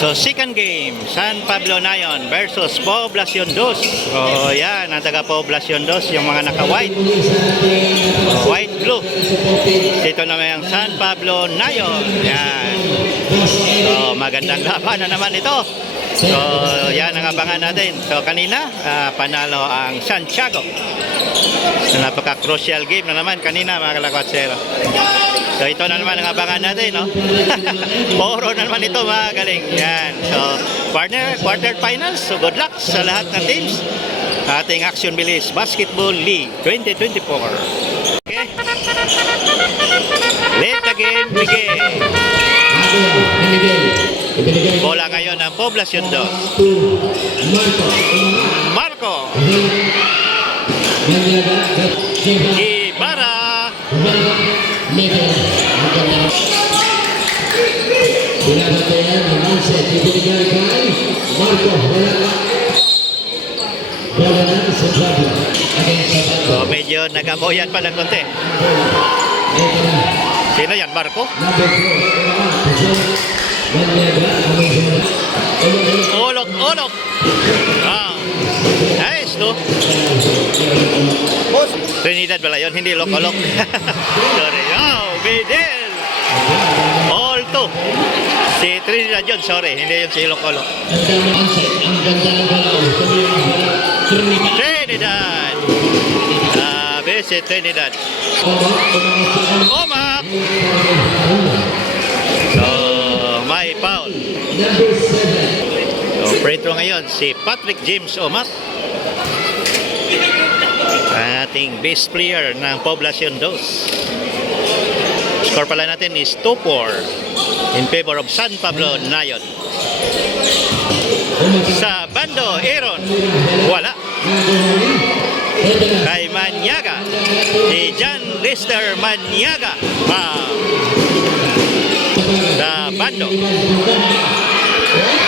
So, second game, San Pablo Nayon versus Poblacion 2. So, yan, ang taga Poblacion 2, yung mga naka-white. White blue. Ito naman yung San Pablo Nayon. Yan. So, magandang laban na naman ito. So, yan ang abangan natin. So, kanina, panalo ang Santiago. So, napaka-crucial game na naman kanina, mga kalakwatsero. So, ito na naman ang abangan natin, no? Poro na naman ito, mga galing. Yan. So, quarterfinals. So, good luck sa lahat ng teams. Ating Action Bilis Basketball League 2024. Okay? Let the game begin. Bola ngayon ng Poblacion 2. Marco Ibarra. So medyo nagaboyan pa ng konti. Sino yan? Marco? Olok. Ah. Nice, no? Trinidad pala yun, hindi olok. Sorry. Oh, Bedel. All two. Si Trinidad yun, sorry. Hindi yun si olok. Trinidad. Sabi si Trinidad. Omak. So, may foul. So, free throw ngayon si Patrick James Omak. Ang ating base player ng Poblacion 2. Score pala natin is 2-4 in favor of San Pablo Nayon. Sa bando, Aaron. Wala. Kay Maniaga. Si John Lester Maniaga. Wow. Sa bando.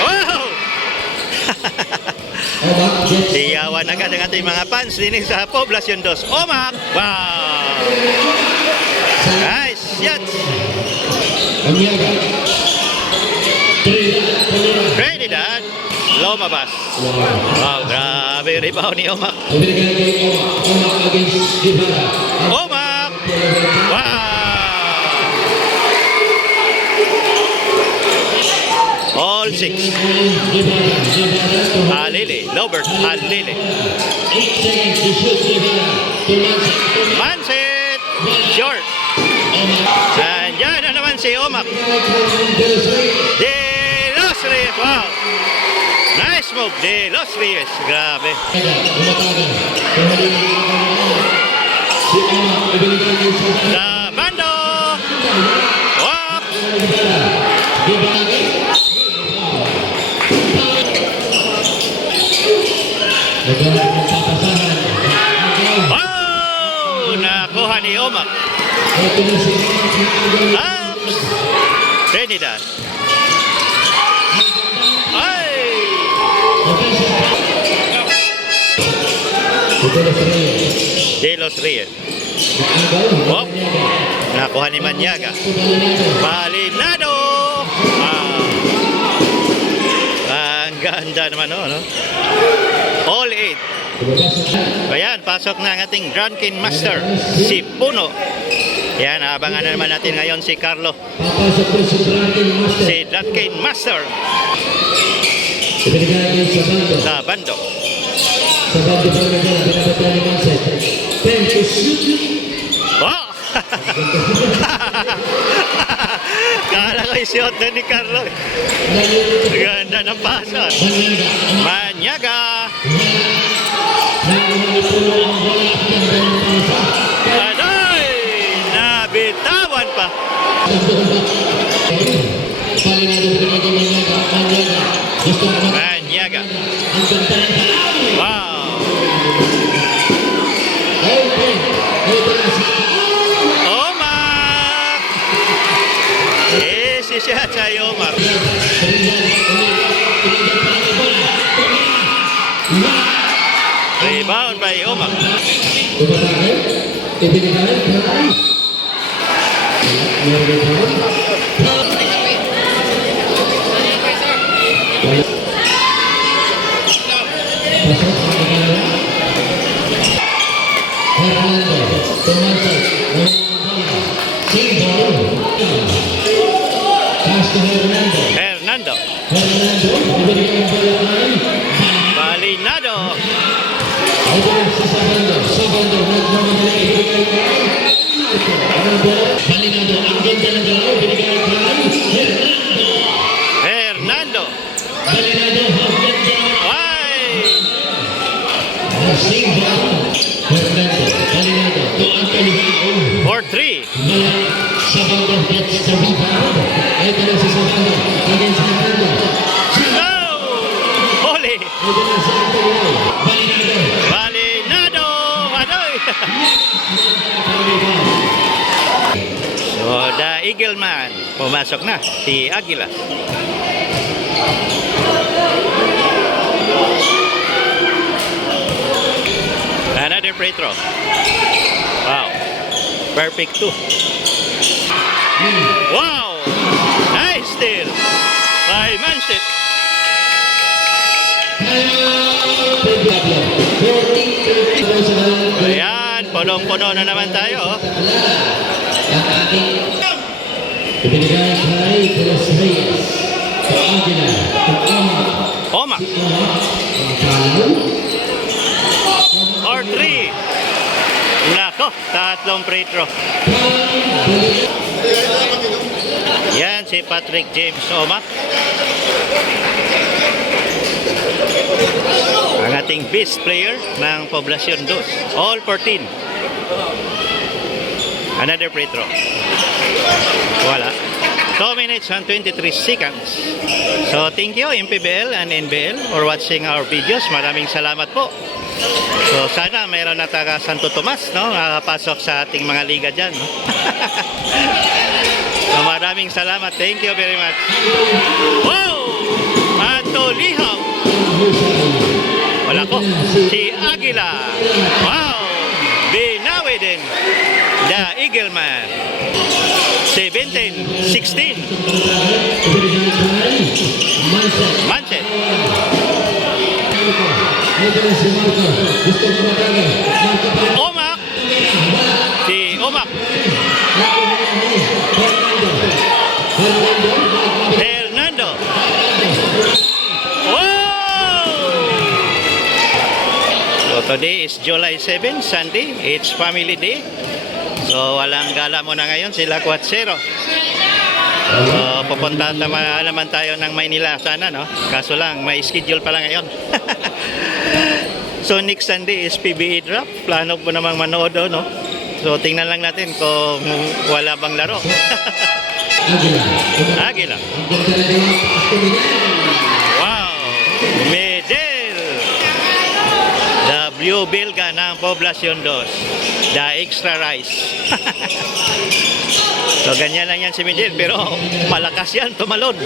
Wow! Siyawan agad ang ating mga fans din sa Poblacion 2. Omak! Wow! Nice shot! Trinidad. Lumabas. Wow, grabe rebound ni Omak. Omak! Wow! All six. Halili, Lobert, Halili. Mansit, short. And yan na naman si Omak. De Los Reyes, wow. Nice move, De Los Reyes. Grabe. Sa bando. Wop. Oh! Nakuha ni Omak. Ups! Trinidad. Ay! De Los Reyes. Oh! Nakuha ni Maniaga. Balinado! Ang ganda naman, no? All 8. Ayan, pasok na ang ating Drunken Master, si Puno. Ayan, abangan na naman natin ngayon si Carlo. Si Drunken Master. Sa bando. Oh! Kala ko i-shot na ni Carlo. Ganda ng pasok. Maniaga. Adoy! Nabitawan pa. Maniaga. Wow. Omar! Isi siya sa Omar. Rebound by Omak. Hernando. Balinado. Hernando. Ay. For 3. No! Holy! Balinado! Adoy! So, the Eagle Man. Pumasok na si Aguila. Another free throw. Wow. Perfect 2. Wow! Nice steal by Manset. Ayan, punong-puno na naman tayo. Oma. Or 3. Nako, tatlong free throw. Yan si Patrick James Omak. Ang ating best player ng Poblacion 2. All 14. Another free throw. Wala. 2 minutes and 23 seconds. So thank you MPBL and NBL for watching our videos. Maraming salamat po. So sana mayroon na taga Santo Tomas, no, nakapasok sa ating mga liga dyan, no? So maraming salamat. Thank you very much. Wow! Ato Lihaw. Wala ko. Si Aguila. Wow! Binawi din. The Eagle Man. 17-16. Manset. Omak. Si Omak. Hernando. Wow! So today is July 7, Sunday. It's family day. So walang gala muna ngayon, sila 4-0. So pupunta naman tayo ng Maynila sana, no? Kaso lang may schedule pa lang ngayon. So next Sunday is PBA draft. Plano po namang manood, no? So tingnan lang natin kung wala bang laro. Aguila. Wow! Medel! W Belga ng Poblacion 2. The extra rice. So ganyan lang yan si Medel, pero malakas yan, tumalon.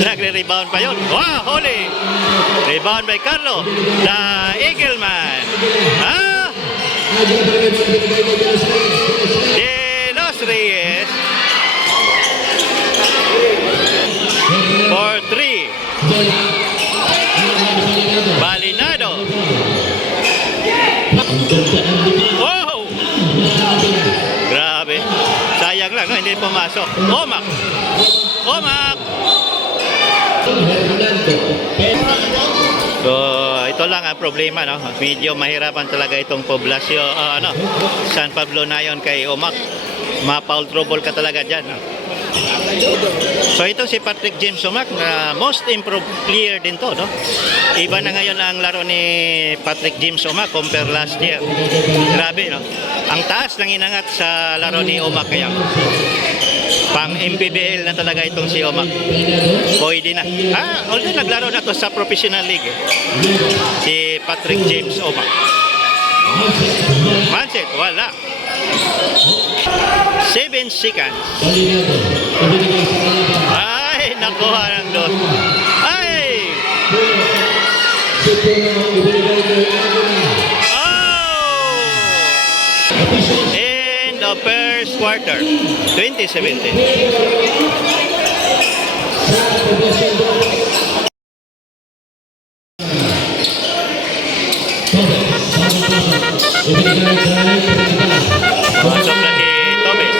Nagre-rebound pa yun. Wow, holy! Rebound by Carlo. The Eagle Man. Ah! De Los Reyes. For 3. Balinado. Wow! Grabe. Sayang lang, no? Hindi pumasok. Omak. Omak. So, ito lang ang problema, no? Medyo mahirapan talaga itong Poblacion, San Pablo Nayon kay Omak. Ma-foul trouble ka talaga dyan, no? So ito si Patrick James Omak, most improved player din to, no? Iba na ngayon ang laro ni Patrick James Omak compare last year. Grabe, no? Ang taas ng inangat sa laro ni Omak ngayon. Pang MPBL na talaga itong si Omak. Pwede na. Although naglaro na to sa professional league, si Patrick James Omak. Manset, wala. 7 seconds. Ay, nakuha ng doon. Ay! Oh! In the first quarter, 2017. Pasok na si Tobes.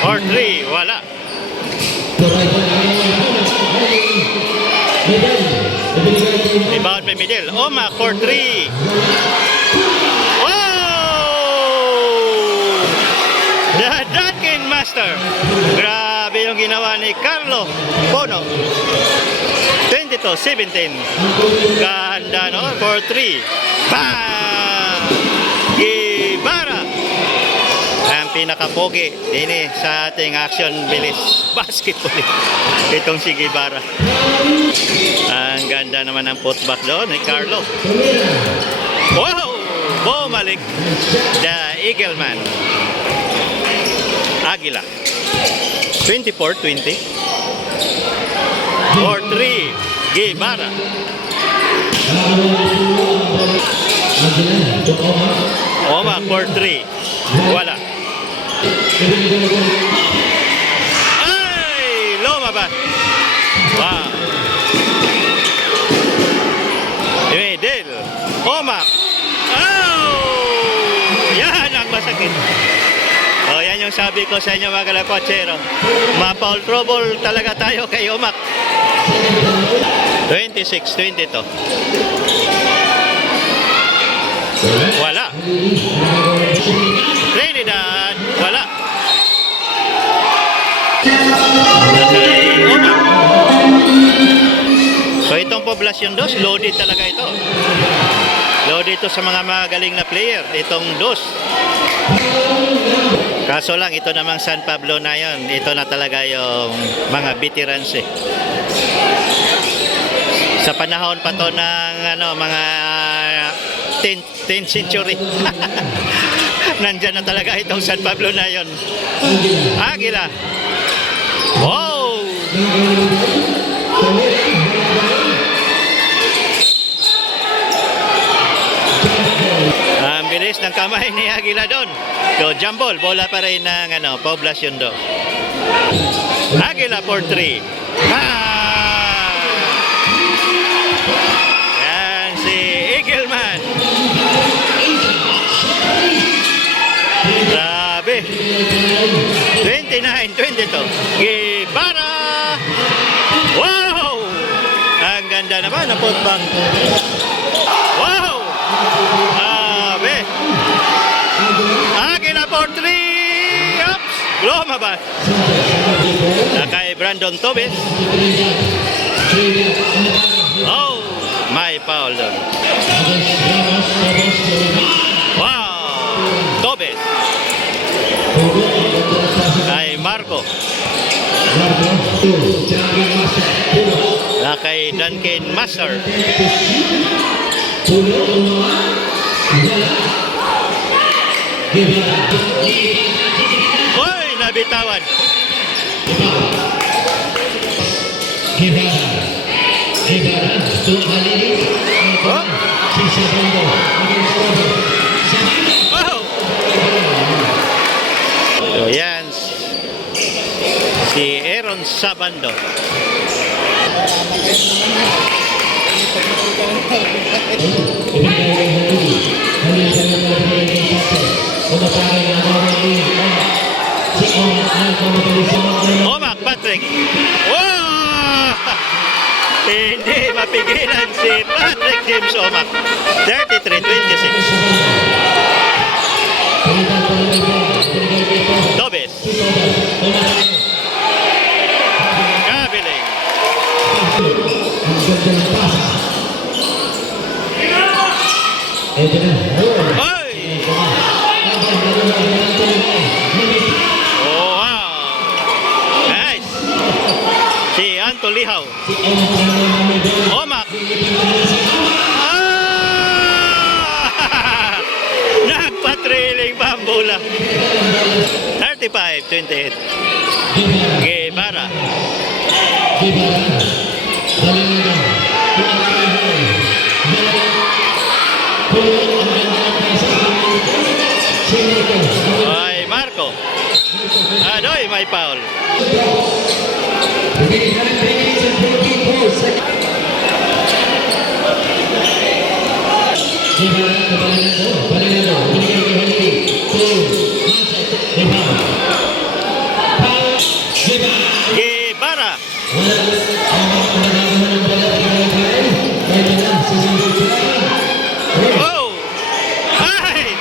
4-3, wala. Rebound by middle. Omak, 4-3. Wow! The Duncan Master. Grabe yung ginawa ni Carlo Bono. 22-17. Ganda, no? 4-3. Bang! Gibara. Ang pinakapogi ini sa ating action bilis basketball. Itong si Gibara. Ang ganda naman ng putback doon ni Carlo. Wow! Bumalik. The Eagle Man. Agila. 24-20. 4-3. Gibara. Oma 4-3. Wala. Ay! Lumabas. Wow. Medel. Oma. Oh! Yan ang masakit. O, yan yung sabi ko sa inyo mga kalakotsero. Ma-foul trouble talaga tayo kay Omak. 26-22. Wala. Trinidad. Wala. Kay Omak. So itong Poblacion 2, loaded talaga ito. Loaded ito sa mga magaling na player. Itong 2. Kaso lang, ito namang San Pablo na yun. Ito na talaga yung mga veterans eh. Sa panahon pa to ng mga 10th century. Nandyan na talaga itong San Pablo na yun. Agila. Wow! Ang bilis ng kamay ni Agila doon. So, jump ball. Bola pa rin ng Poblacion 2. Agila 4-3. Yan si Eagleman. Grabe. 29-22. Gibara. Wow! Ang ganda naman ng putback. Wow! Grabe. Agila 4-3. Ups! Lumabas. Kay Brandon Tobes. Oh! May foul doon. Wow! Tobes. Kay Marco. Kay Duncan Master. Hoy! Nabitawan. Oh! Oh! So yan. Si Aaron Sabando. Omak Patrick. Wow! Hindi mapigilan si Patrick James Omak. 33-26. Tobes. Kabiling. Oy! Oh, wow! Nice! Si Anto Lihaw. Omak. Nagpatrailing pa ang bola. 35-28. Gibara. Ay, Marco. Adoy, may foul. Guevara. Oh! Ay!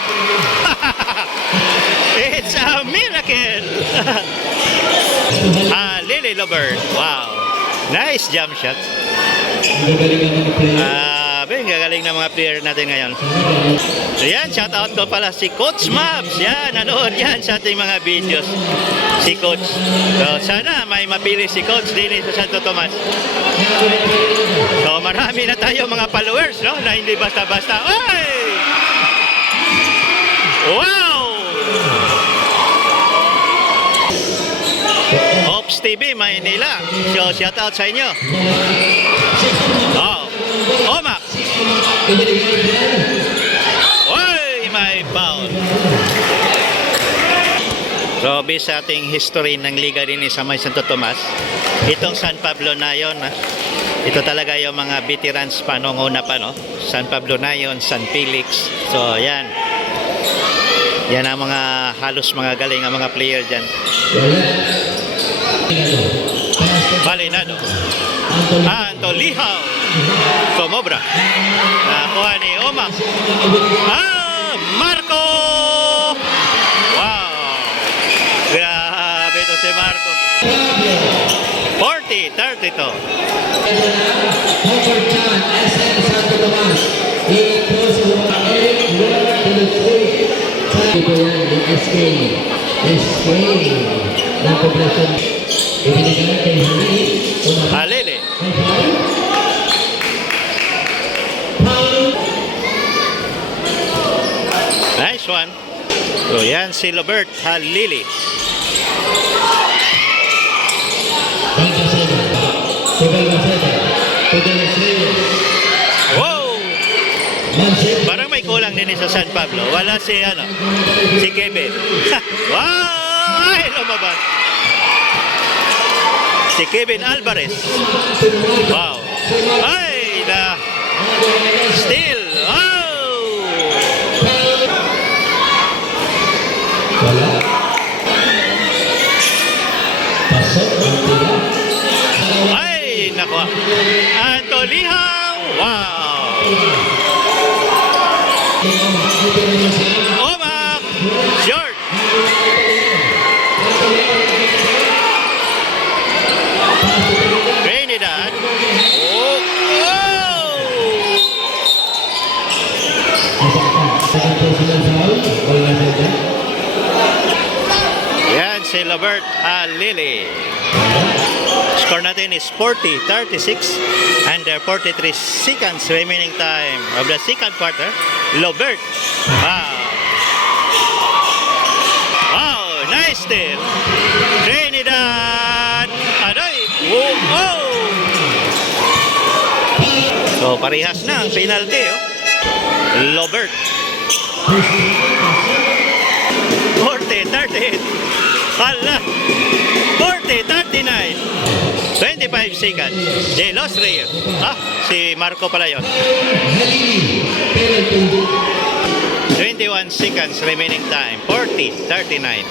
It's a miracle! Lily Lovert. Wow. Nice jump shot. Gagaling ng mga player natin ngayon. So yan, shout out ko pala si Coach Mabs. Yan, nanood yan sa ating mga videos. Si Coach. So sana may mapili si Coach din sa Santo Tomas. So marami na tayo mga followers, no? Na hindi basta-basta. Oy! Wow! Ops TV, Maynila. So shout out sa inyo. Oh. Omak. Oy, may foul. So, based sa ating history ng liga din sa may Santo Tomas, itong San Pablo Nayon, ito talaga yung mga veterans pa noong una pa, no? San Pablo Nayon, San Felix. So, yan. Yan ang mga halos mga galing ang mga player dyan. Balinado. Antolihaw. Somobra. Nakuha ni Omak. Marco! Wow! Grabe ito si Marco. 40-32. Ito yan, yung SK ng poblasyon. Ibinigay kay Halili. Nice one. So yan si Robert Halili. Wow! Parang may kulang din sa San Pablo. Wala si si Kevin. Wow! Ay, lumabas. Si Kevin Alvarez. Wow. Ay, na. Still. Oh! Ay, nakuha. Antolihaw. Wow. Omak. Short. Trinidad. Oh. Yan si Robert Halili. Score natin is 40-36 and 43 seconds remaining time of the second quarter. Robert. Wow. Wow, nice steal. Trinidad. Adoy. Oh. So parehas na ang penalty, oh. Robert. 40-38. Hala. 40-39. 25 seconds. De Los Reyes. Si Marco pala yun. 21 seconds remaining time. 40-39.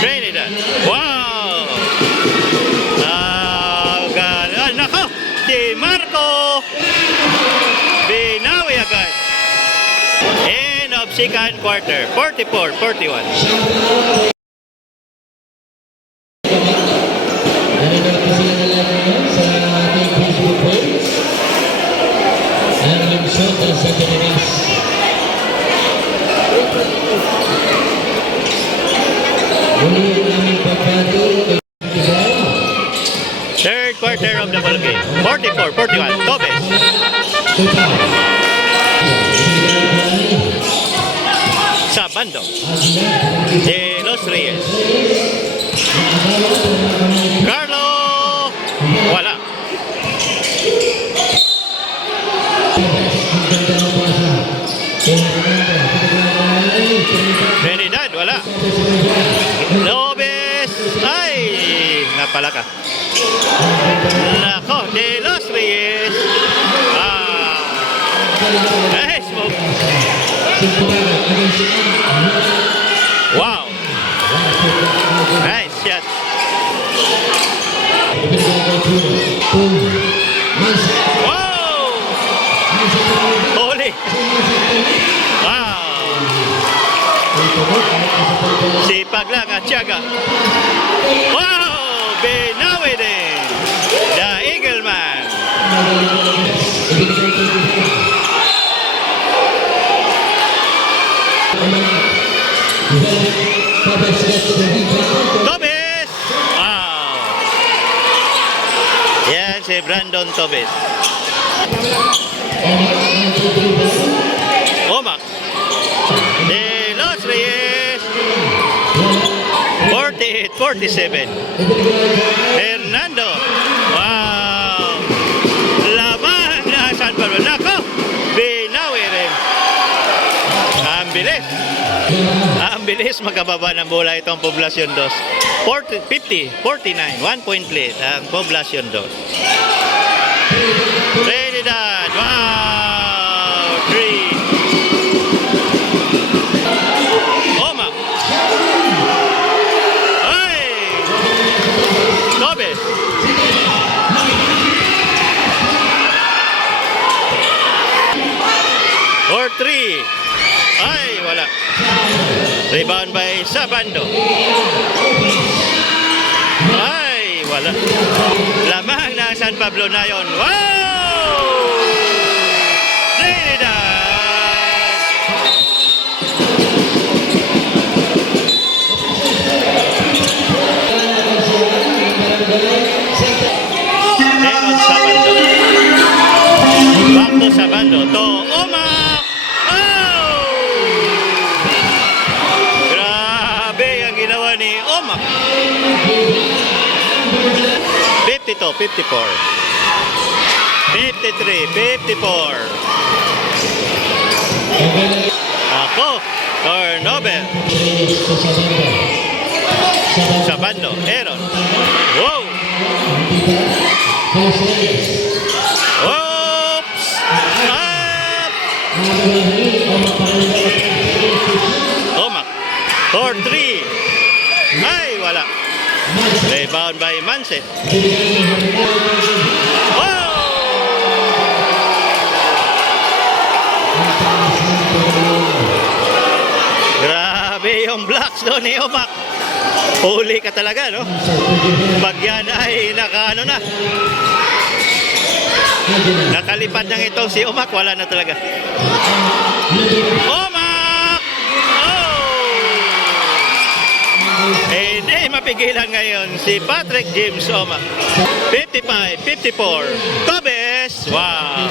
Trinidad. Wow! Nako! Si Marco! Binawi agad. End of second quarter. 44-41. Third quarter of the ball game. 44-41. Tobes. Sa bando. De Los Reyes. Carlo. Wala. Trinidad. Wala. wala ka. Nako, De Los Reyes. Nice move. Wow. Nice shot. Wow. Holy. Wow. Sipag lang at tiyaga. Wow. Binawi din. The Eagle Man. Tobes! Wow! Yan si Brandon Tobes. Omak. De Los Reyes. 48-47. Hernando. Wow! Laban na San Pablo. Nako! Binawi rin. Ang bilis. Ang bilis magkababa ng bola itong Poblacion 2. 50-49. 1 point lead ang Poblacion 2. Trinidad. Wow! 3. Omak. Ay! Tobes. Or 3. Ay, wala. Rebound by Sabando. Ay, wala. Lamang ng San Pablo na yun. Wow! Trinidad! Meron Sabando. Back to Sabando. To Oma! Ni Omak. 52, 54. 53, 54. Ako, turnover. Sabando, Aaron. Wow. Oops. Up. Omak. 4-3. Ay, wala. Rebound by Manset. Oh! Grabe yung blocks doon ni Omak. Huli ka talaga, no? Pag yan ay nakaano na. Nakalipad ng itong si Omak, wala na talaga. Omak! Hindi mapigilan ngayon si Patrick James Omak. 55-54. Tobes! Wow!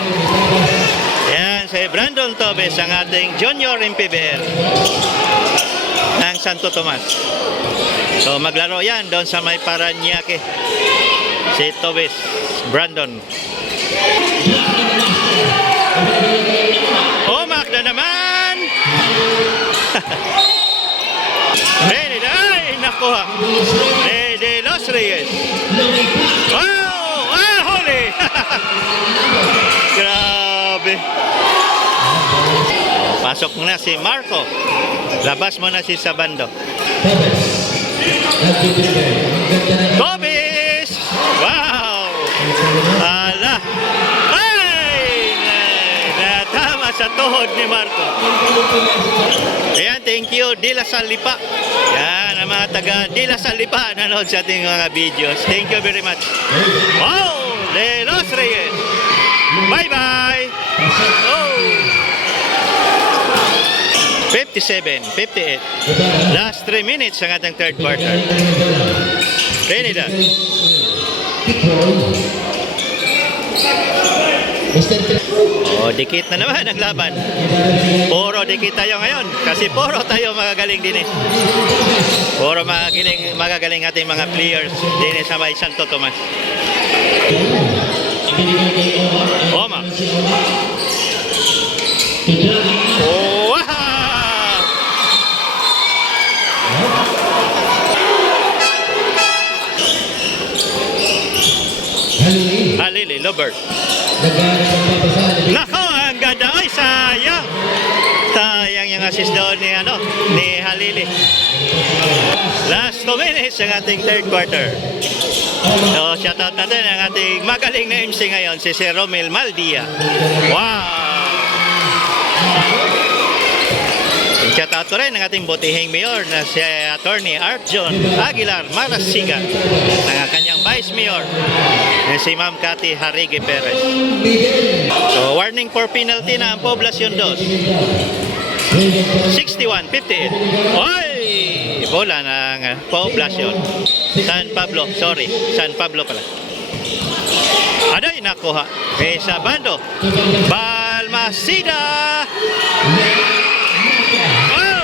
Yan si Brandon Tobes, ang ating junior impiber ng Santo Tomas. So maglaro yan doon sa may Paranaque. Si Tobes, Brandon. Omak na naman! Ay, nakuha. De Los Reyes. Wow! Ah, huli! Grabe. Pasok na si Marco. Labas mo na si Sabando. Tobes! Wow! Ala! Ay! Natama sa tuhod ni Marco. Ayan, thank you, Dila Salipa. Yan, ang mga taga Dila Salipa nanood sa ating mga videos. Thank you very much. Wow! De Los Reyes. Bye-bye! Oh! 57-58. Last 3 minutes ang ating third quarter. Trinidad. O, dikit na naman ang laban. Puro dikit tayo ngayon. Kasi puro tayo magagaling din eh. Puro magagaling ating mga players din sa may Santo Tomas. Oma. Oh, wow! Gilbert. Nako, ang ganda. Ay, sayang. Sayang yung assist doon ni Halili. Last 2 minutes ang ating third quarter. So, shoutout natin ang ating magaling na MC ngayon, si Romel Maldia. Wow! Shoutout ko rin ang ating butihing mayor na si Attorney Arjon Aguilar Marasiga, ang kanyang Vice Mayor na si Ma'am Cathy Harrigue Perez. So, warning for penalty na ang Poblacion 2. 61-58. Oy! Bola ng Poblacion. San Pablo, sorry. San Pablo pala. Aday, nakuha. Sa bando. Balmaceda! Oh!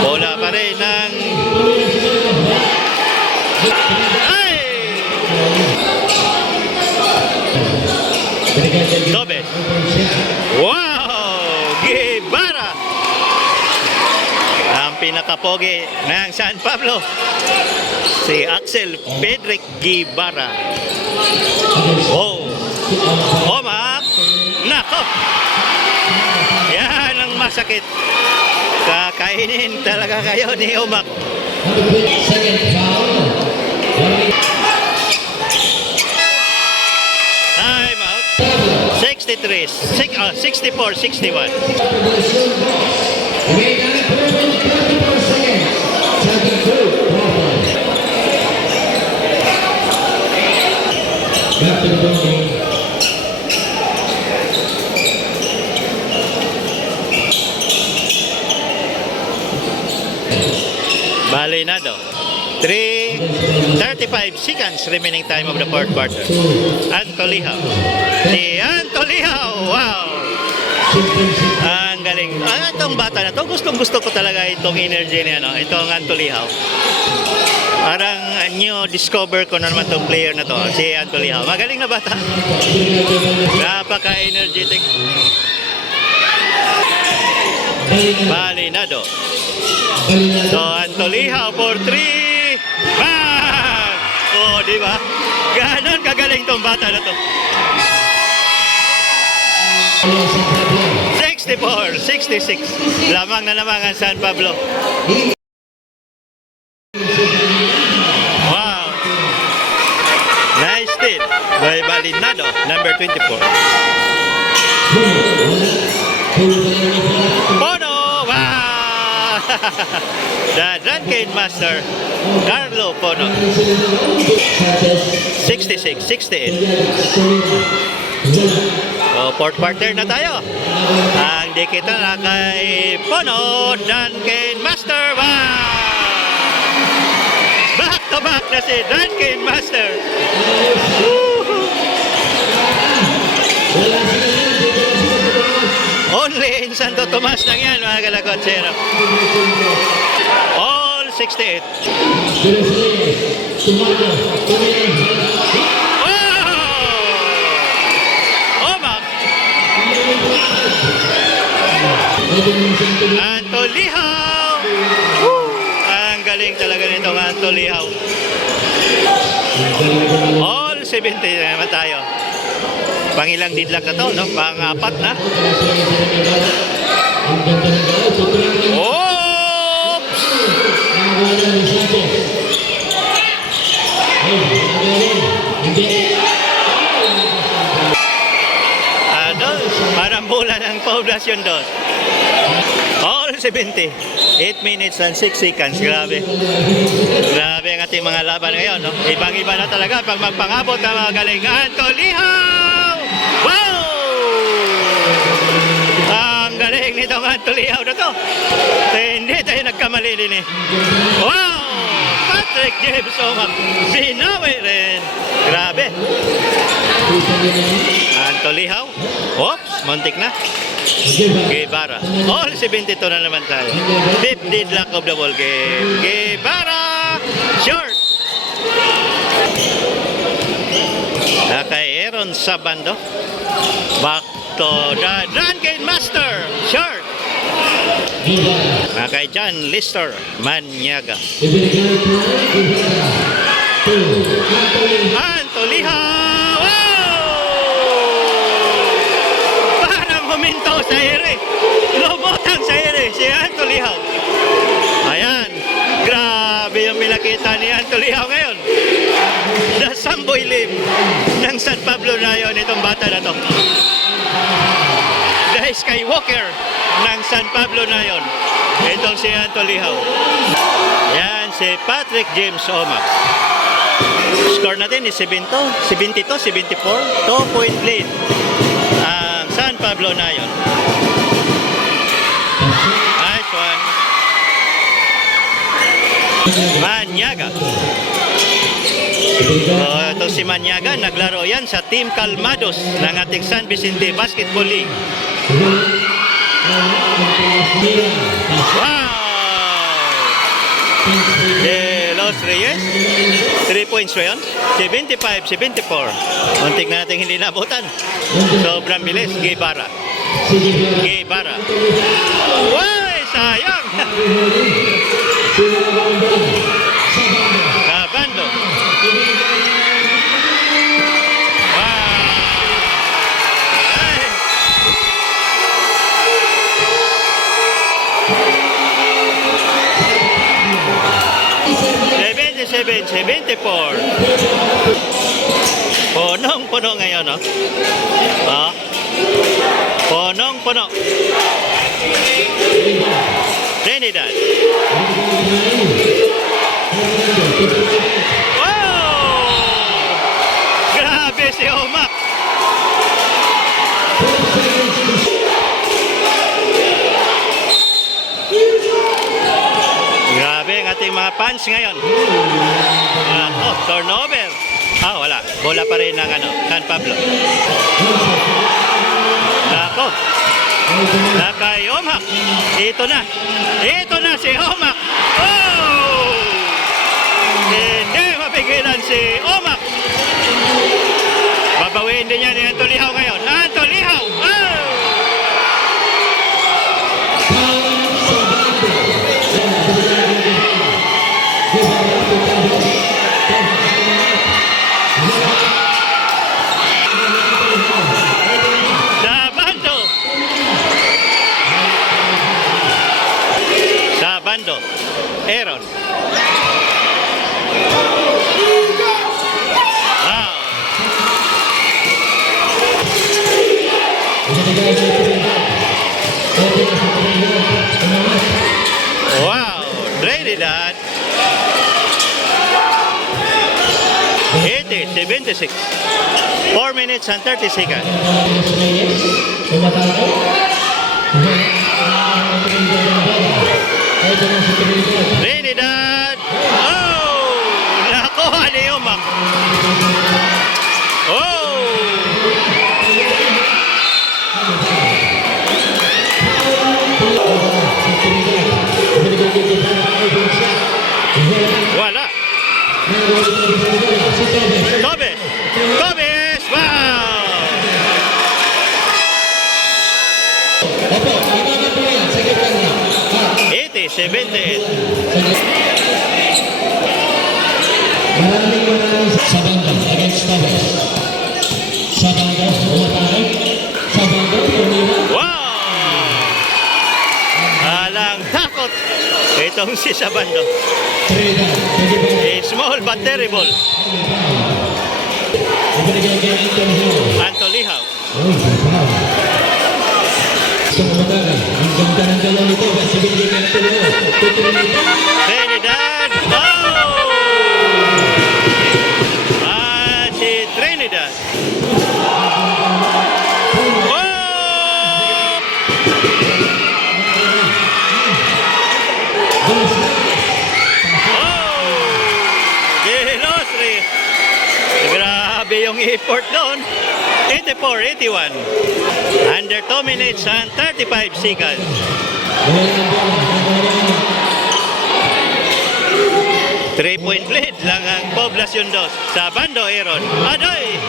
Bola pa rin ng... Ay! Dobes. Wow! Guevara! Ang pinakapogi ng San Pablo, si Axel Pedrick Guevara. Oh! Omak! Nako! Yan ang masakit. Kakainin talaga kayo ni Omak. Time out. 64-61. Balinado. 3:35 seconds remaining time of the fourth quarter. Antolihaw. Si Antolihaw. Wow! Ang galing. Itong bata na to, gustong-gusto ko talaga itong energy niya, no? Itong Antolihaw. Parang new discover ko na naman itong player na to, si Antolihaw. Magaling na bata. Napaka-energetic. Balinado. So, Antolihaw for 3. Bang! Oh, di ba? Ganon kagaling tong bata na to. 64-66. Lamang na naman ang San Pablo. Wow! Nice steal by Balinado, number 24. Pono! Wow! The Drunken Master, Carlo Pono. 66-68. So, fourth quarter na tayo. Ang dikita na kay Pono, Drunken Master. Wow! Back to back na si Drunken Master. Only in Santo Tomas lang yan, mga kalakotsero. All 68. Omak! Antolihaw! Ang galing talaga nitong Antolihaw. All 70 naman tayo. Pangilang didlak na to, no? Pang-apat na. Oops! Parang bola ng Poblacion 2. All 70. 8 minutes and 6 seconds. Grabe. Grabe ang ating mga laban ngayon, no? Ibang-iba na talaga pag magpangabot ng mga galing. Antolihaw! Wow! Ang galing nitong Antolihaw na to. Hindi tayo nagkamali din eh. Wow! Patrick James Omak. Binawi rin. Grabe. Antolihaw. Oops, muntik na. Guevara. All 72 na naman tayo. 15 lack of the ball game. Guevara. Short. Kay Aaron Sabando. Back to the Drunken Master. Short. Kay John Lister Manyaga. Antolihaw. sa ere. Lumutang sa ere si Antolihaw. Ayan. Grabe yung pinakita ni Antolihaw ngayon. Nasamboy lim ng San Pablo Nayon itong bata na to. The Skywalker ng San Pablo Nayon. Itong si Antolihaw. Yan si Patrick James Omax. Score natin is 72-74. 2-point lead ang San Pablo Nayon. Nice one. Manyaga. Ito si Manyaga, naglaro yan sa Team Calmados ng ating San Vicente Basketball League. Wow! De Los Reyes, 3 points ba yun? 75-74. Muntik na natin hindi nabutan. Sobrang bilis, Guevara. Uy, sayang! Sabando. Wow! Ay! 77-74. Punong-puno ngayon, no? Oh. Punong-puno. Trinidad. Wow! Grabe si Omac. Grabe ang ating mga fans ngayon. Turnover. Wala. Bola pa rin ng San Pablo. Nako. Nakay Omac. Ito na si Omac. Oh! Hindi mapigilan si Omac. Babawiin din niya ni Antolihaw ngayon. Antolihaw! Oh! Sabando. Aaron. Wow. Wow. Trinidad. 80-76. 4 minutes and 30 seconds. Trinidad. Oh! Nakuha ni Omac. Oh! Wala. Gomez. Wow! Opo, ibagat po yan. Sige pa niya. 80-78. Maraming Sabando against Torres. Sabando, umatake. Sabando, tumira. Wow! Alang takot itong si Sabando. Trinidad, 25. Small but terrible. Ibigay kay Antolihaw. Antolihaw. Oh, wow. Sa umatake, ang ganda ng dalaw nito. Kasi binigay kay Antolihaw. Trinidad. Oh! Si Trinidad. Oh! Ginosri. Grabe yung effort doon. 84-81. Under 2 minutes and 35 seconds. 3-point lead lang ang Poblacion 2. Sabando, Aaron. Adoy!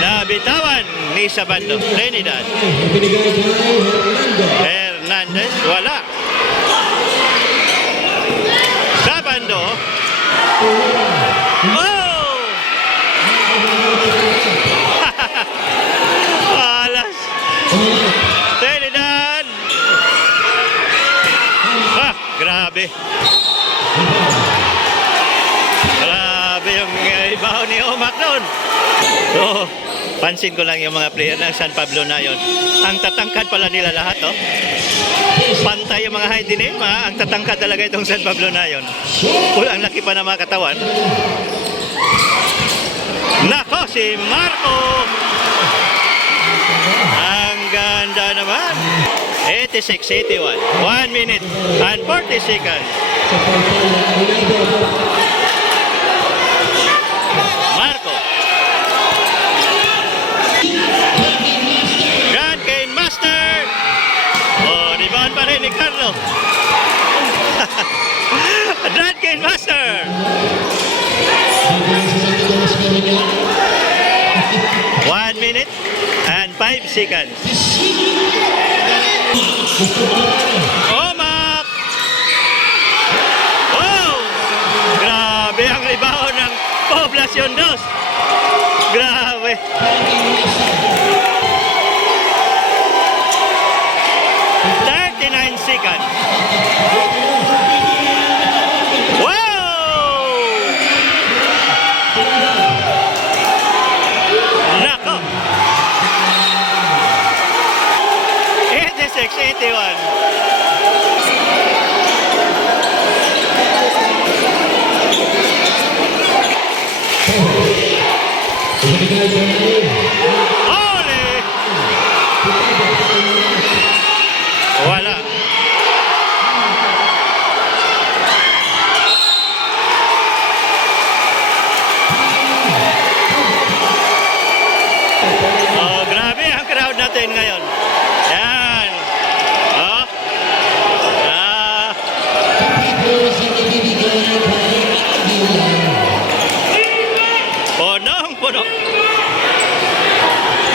Nabitawan ni Sabando. Trinidad. Ibinigay kay Hernando. Hernandez. Wala. Sabando. Oh! Alas. Trinidad. Grabe. Grabe yung ibaw ni Omak doon. So, pansin ko lang yung mga player ng San Pablo na yon. Ang tatangkad pala nila lahat, oh. Pantay yung mga height din, eh. Ang tatangkad talaga itong San Pablo na yon. Ang laki pa ng mga katawan. Nako, si Marco. Ang ganda naman. 86-81. 1 minute and 40 seconds. Marco. Grand Game Master. Oh, rebound pa rin ni Carlo. Grand Game Master. 1 minute and 5 seconds. Omak! Oh! Grabe ang rebound ng Poblacion 2. Grabe. Seconds. Wow! Nako! 86-81. Ole! Wala. Oh, grabe ang crowd natin ngayon. Yan. Oh. Ah. Punong-puno.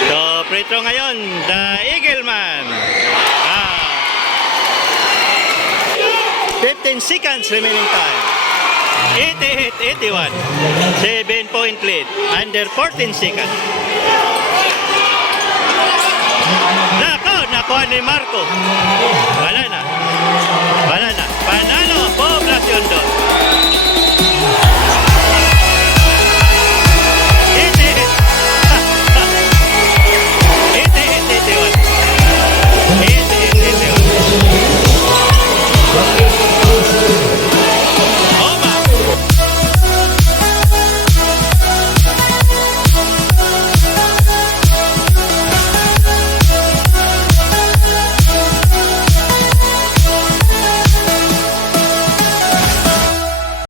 So, free throw ngayon, the Eagle Man. 15 seconds remaining time. 88-81. 7-point lead. Under 14 seconds. Nakuha ni Marco. Wala na. Panalo, Poblacion 2.